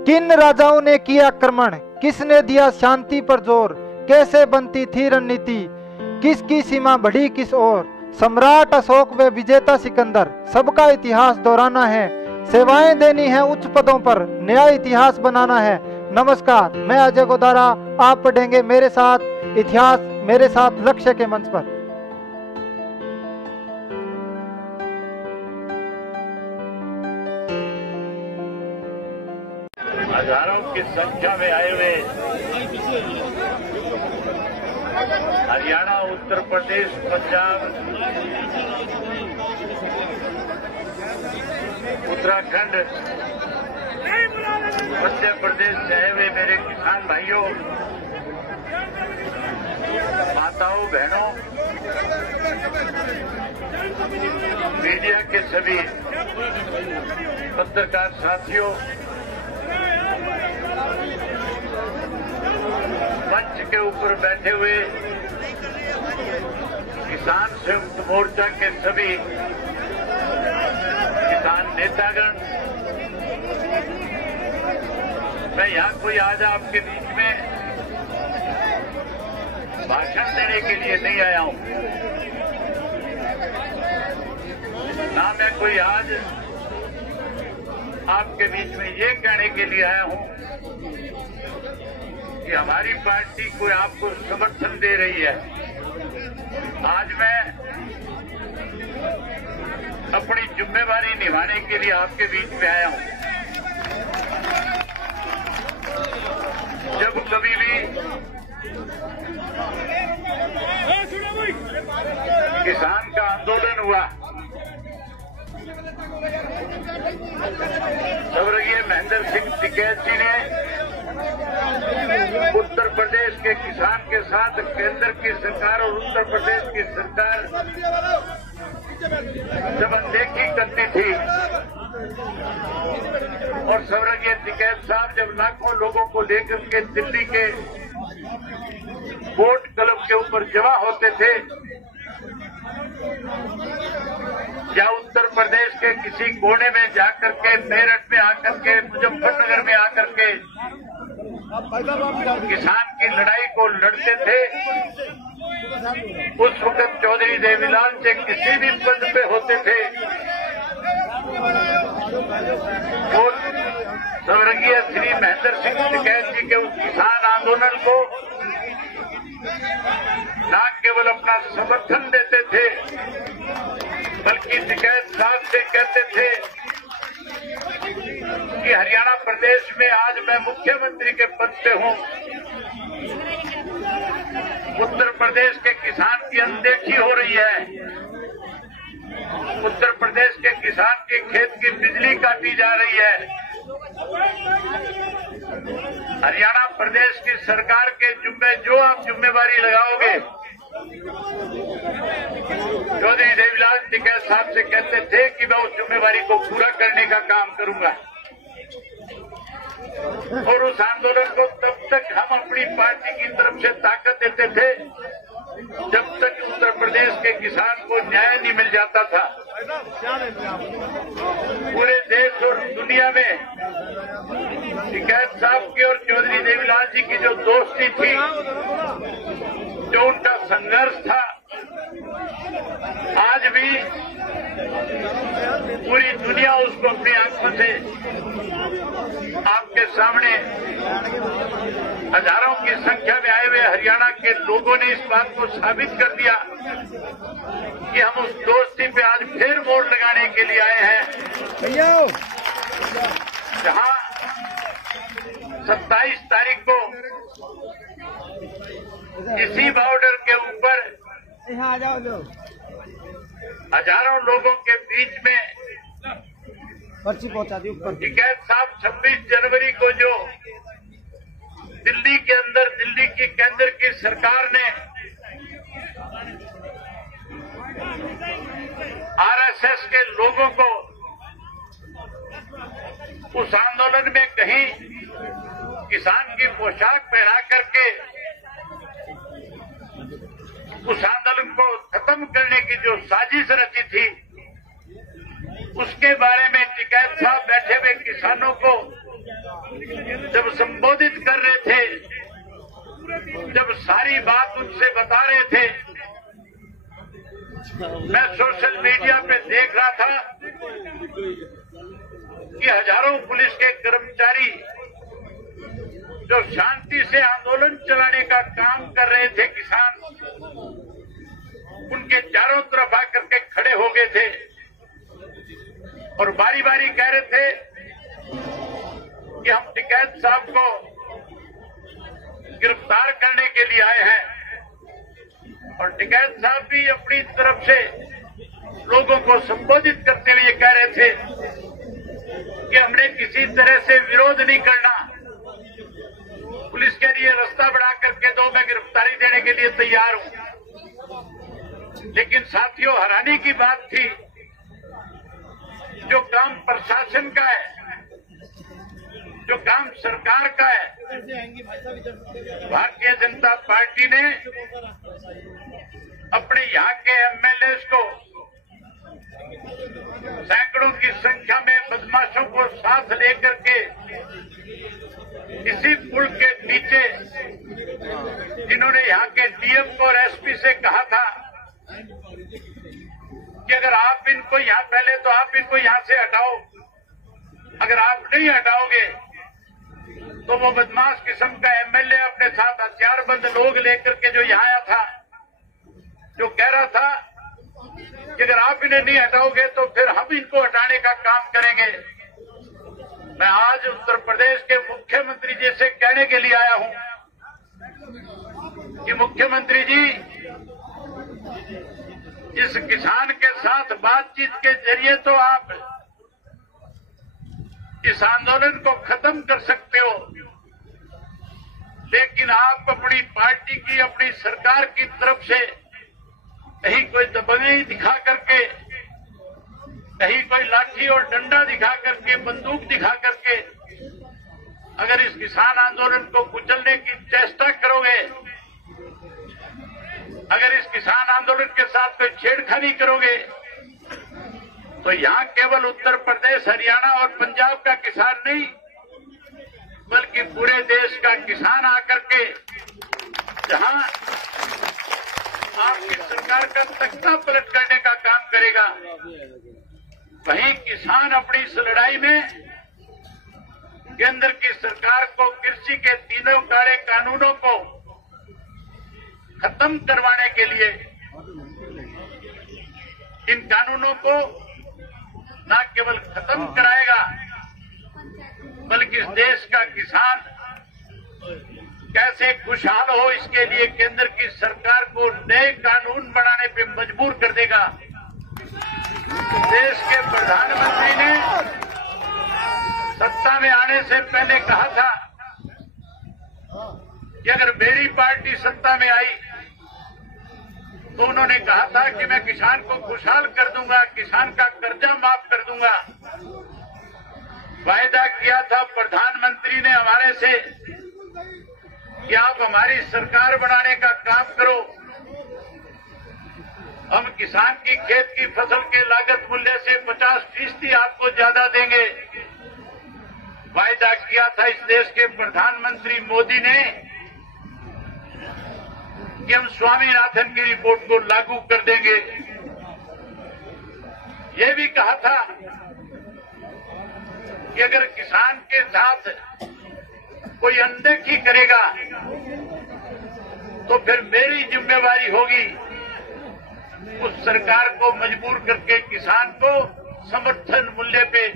किन राजाओं ने किया आक्रमण, किसने दिया शांति पर जोर, कैसे बनती थी रणनीति, किसकी सीमा बढ़ी किस ओर। सम्राट अशोक व विजेता सिकंदर, सबका इतिहास दोहराना है, सेवाएं देनी है उच्च पदों पर, नया इतिहास बनाना है। नमस्कार, मैं अजय गोदारा, आप पढ़ेंगे मेरे साथ इतिहास, मेरे साथ लक्ष्य के मंच पर। हजारों की संख्या में आए हुए हरियाणा, उत्तर प्रदेश, पंजाब, उत्तराखंड, मध्य प्रदेश से आए हुए मेरे किसान भाइयों, माताओं, बहनों, मीडिया के सभी पत्रकार साथियों, मंच के ऊपर बैठे हुए किसान संयुक्त मोर्चा के सभी किसान नेतागण, मैं यहाँ कोई आज आपके बीच में भाषण देने के लिए नहीं आया हूँ, ना मैं कोई आज आपके बीच में ये कहने के लिए आया हूँ कि हमारी पार्टी कोई आपको समर्थन दे रही है। आज मैं अपनी जिम्मेवारी निभाने के लिए आपके बीच में आया हूं। जब कभी भी किसान का आंदोलन हुआ, स्वर्गीय महेंद्र सिंह टिकैत जी ने उत्तर प्रदेश के किसान के साथ केंद्र की सरकार और उत्तर प्रदेश की सरकार जब अनदेखी करती थी और स्वर्गीय टिकैत साहब जब लाखों लोगों को लेकर के दिल्ली के वोट क्लब के ऊपर जमा होते थे, या उत्तर प्रदेश के किसी कोने में जाकर के, मेरठ में आकर के, मुजफ्फरनगर में आकर के किसान की लड़ाई को लड़ते थे, उस वक्त चौधरी देवीलाल से किसी भी पद पे होते थे, और स्वर्गीय श्री महेंद्र सिंह टिकैत जी के उस किसान आंदोलन को न केवल अपना समर्थन देते थे, बल्कि टिकैत साहब से कहते थे कि हरियाणा प्रदेश में आज मैं मुख्यमंत्री के पद पे हूं, उत्तर प्रदेश के किसान की अनदेखी हो रही है, उत्तर प्रदेश के किसान के खेत की बिजली काटी जा रही है, हरियाणा प्रदेश की सरकार के जुम्मे जो आप जिम्मेवारी लगाओगे, चौधरी देवीलाल टिकैत साहब से कहते थे कि मैं उस जिम्मेवारी को पूरा करने का काम करूंगा। और उस आंदोलन को तब तक हम अपनी पार्टी की तरफ से ताकत देते थे जब तक उत्तर प्रदेश के किसान को न्याय नहीं मिल जाता था। पूरे देश और दुनिया में टिकैत साहब की और चौधरी देवीलाल जी की जो दोस्ती थी, जो उनका संघर्ष था, आज भी पूरी दुनिया उसको अपनी आंखों से आपके सामने हजारों की संख्या में आए हुए हरियाणा के लोगों ने इस बात को साबित कर दिया कि हम उस दोस्ती पे आज फिर मोड़ लगाने के लिए आए हैं। जहां 27 तारीख को इसी बॉर्डर के ऊपर हजारों लोगों के बीच में पर्ची पहुंचा दी ऊपर। टिकैत साहब 26 जनवरी को जो दिल्ली के अंदर दिल्ली की केंद्र की सरकार ने आरएसएस के लोगों को उस आंदोलन में कहीं किसान की पोशाक पहना करके उस आंदोलन को खत्म करने की जो साजिश रची थी, उसके बारे में टिकैत साहब बैठे हुए किसानों को जब संबोधित कर रहे थे, जब सारी बात उनसे बता रहे थे, मैं सोशल मीडिया पे देख रहा था कि हजारों पुलिस के कर्मचारी जो शांति से आंदोलन चलाने का काम कर रहे थे, किसान उनके चारों तरफ आकर के खड़े हो गए थे और बारी बारी कह रहे थे कि हम टिकैत साहब को गिरफ्तार करने के लिए आए हैं। और टिकैत साहब भी अपनी तरफ से लोगों को संबोधित करते हुए कह रहे थे कि हमने किसी तरह से विरोध नहीं करना, पुलिस के लिए रास्ता बढ़ा करके दो, मैं गिरफ्तारी देने के लिए तैयार हूं। लेकिन साथियों, हैरानी की बात थी, जो काम प्रशासन का है, जो काम सरकार का है, भारतीय जनता पार्टी ने अपने यहाँ के एमएलएस को सैकड़ों की संख्या में बदमाशों को साथ लेकर के इसी पुल के नीचे, जिन्होंने यहाँ के डीएम को और एसपी से कहा था कि अगर आप इनको यहाँ, पहले तो आप इनको यहाँ से हटाओ, अगर आप नहीं हटाओगे तो वो बदमाश किस्म का एमएलए अपने साथ हथियारबंद लोग लेकर के जो यहाँ आया था, जो कह रहा था कि अगर आप इन्हें नहीं हटाओगे तो फिर हम इनको हटाने का काम करेंगे। मैं आज उत्तर प्रदेश के मुख्यमंत्री जी से कहने के लिए आया हूं कि मुख्यमंत्री जी, इस किसान के साथ बातचीत के जरिए तो आप इस आंदोलन को खत्म कर सकते हो, लेकिन आप अपनी पार्टी की, अपनी सरकार की तरफ से कहीं कोई दबंगई दिखा करके, कहीं कोई लाठी और डंडा दिखा करके, बंदूक दिखा करके अगर इस किसान आंदोलन को कुचलने की चेष्टा करोगे, अगर इस किसान आंदोलन के साथ कोई छेड़खानी करोगे, तो यहाँ केवल उत्तर प्रदेश, हरियाणा और पंजाब का किसान नहीं, बल्कि पूरे देश का किसान आकर के जहां आपकी सरकार का तख्ता पलट करने का काम करेगा, वहीं किसान अपनी इस लड़ाई में केंद्र की सरकार को कृषि के तीनों काले कानूनों को खत्म करवाने के लिए, इन कानूनों को न केवल खत्म कराएगा, बल्कि इस देश का किसान कैसे खुशहाल हो, इसके लिए केंद्र की सरकार को नए कानून बनाने पे मजबूर कर देगा। देश के प्रधानमंत्री ने सत्ता में आने से पहले कहा था कि अगर मेरी पार्टी सत्ता में आई तो उन्होंने कहा था कि मैं किसान को खुशहाल कर दूंगा, किसान का कर्जा माफ कर दूंगा। वायदा किया था प्रधानमंत्री ने हमारे से कि आप हमारी सरकार बनाने का काम करो, हम किसान की खेत की फसल के लागत मूल्य से 50% आपको ज्यादा देंगे। वायदा किया था इस देश के प्रधानमंत्री मोदी ने कि हम स्वामीनाथन की रिपोर्ट को लागू कर देंगे। ये भी कहा था कि अगर किसान के साथ कोई अनदेखी करेगा तो फिर मेरी जिम्मेवारी होगी उस सरकार को मजबूर करके किसान को समर्थन मूल्य पे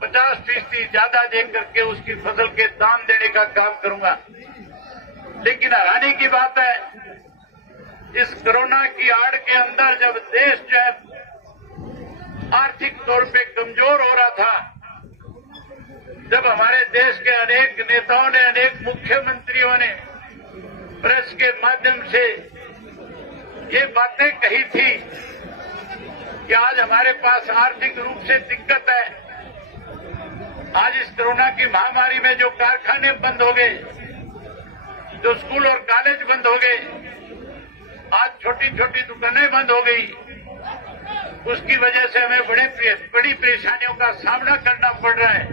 50% ज्यादा दे करके उसकी फसल के दाम देने का काम करूंगा। लेकिन हैरानी की बात है, इस कोरोना की आड़ के अंदर जब देश जो है आर्थिक तौर पे कमजोर हो रहा था, जब हमारे देश के अनेक नेताओं ने, अनेक मुख्यमंत्रियों ने प्रेस के माध्यम से ये बातें कही थी कि आज हमारे पास आर्थिक रूप से दिक्कत है, आज इस कोरोना की महामारी में जो कारखाने बंद हो गए, जो स्कूल और कॉलेज बंद हो गए, आज छोटी छोटी दुकानें बंद हो गई, उसकी वजह से हमें बड़ी परेशानियों का सामना करना पड़ रहा है।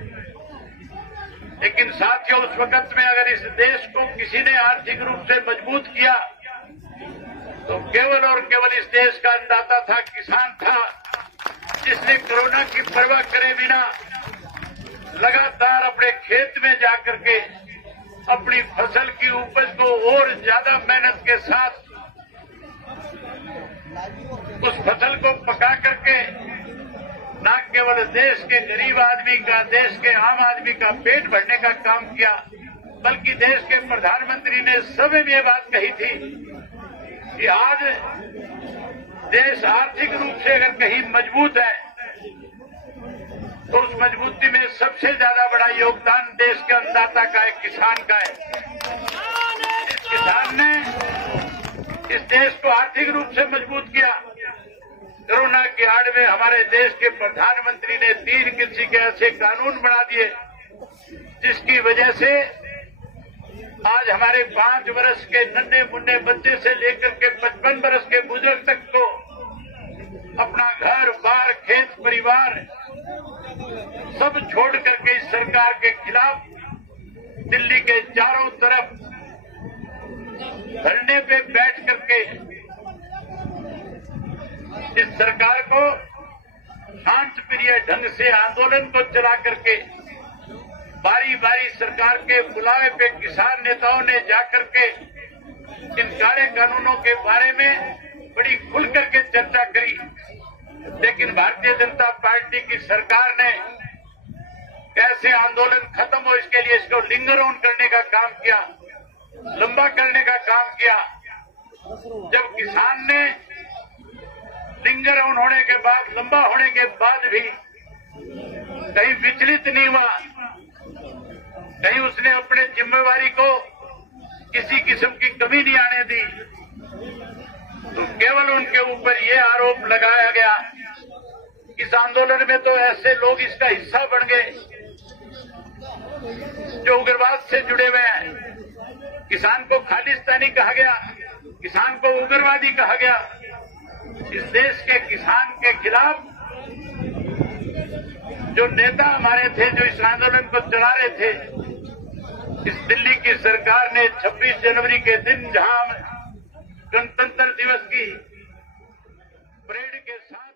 लेकिन साथियों, उस वक्त में अगर इस देश को किसी ने आर्थिक रूप से मजबूत किया तो केवल और केवल इस देश का अन्नदाता था, किसान था, जिसने कोरोना की परवाह करे बिना लगातार अपने खेत में जाकर के अपनी फसल की उपज को और ज्यादा मेहनत के साथ उस फसल को पका करके न केवल देश के गरीब आदमी का, देश के आम आदमी का पेट भरने का काम किया, बल्कि देश के प्रधानमंत्री ने समय में ये बात कही थी कि आज देश आर्थिक रूप से अगर कहीं मजबूत है तो उस मजबूती में सबसे ज्यादा बड़ा योगदान देश के अन्नदाता का है, किसान का है। इस किसान ने इस देश को आर्थिक रूप से मजबूत किया। कोरोना की आड़ में हमारे देश के प्रधानमंत्री ने 3 कृषि के ऐसे कानून बना दिए जिसकी वजह से आज हमारे 5 वर्ष के नन्हे मुन्ने बच्चे से लेकर के 55 वर्ष के बुजुर्ग तक को अपना घर बार, खेत, परिवार सब छोड़ करके इस सरकार के खिलाफ दिल्ली के चारों तरफ धरने पे बैठ करके इस सरकार को शांत प्रिय ढंग से आंदोलन को चला करके बारी बारी सरकार के बुलावे पे किसान नेताओं ने जाकर के इन काले कानूनों के बारे में बड़ी खुल करके चर्चा करी। लेकिन भारतीय जनता पार्टी की सरकार ने कैसे आंदोलन खत्म हो इसके लिए इसको लिंगर ऑन करने का काम किया, लंबा करने का काम किया। जब किसान ने लिंगर ऑन होने के बाद, लंबा होने के बाद भी कहीं विचलित नहीं हुआ, कहीं उसने अपने जिम्मेवारी को किसी किस्म की कमी नहीं आने दी, तो केवल उनके ऊपर ये आरोप लगाया गया। इस आंदोलन में तो ऐसे लोग इसका हिस्सा बन गए जो उग्रवाद से जुड़े हुए हैं। किसान को खालिस्तानी कहा गया, किसान को उग्रवादी कहा गया। इस देश के किसान के खिलाफ जो नेता हमारे थे, जो इस आंदोलन को चला रहे थे, इस दिल्ली की सरकार ने 26 जनवरी के दिन जहां गणतंत्र दिवस की परेड के साथ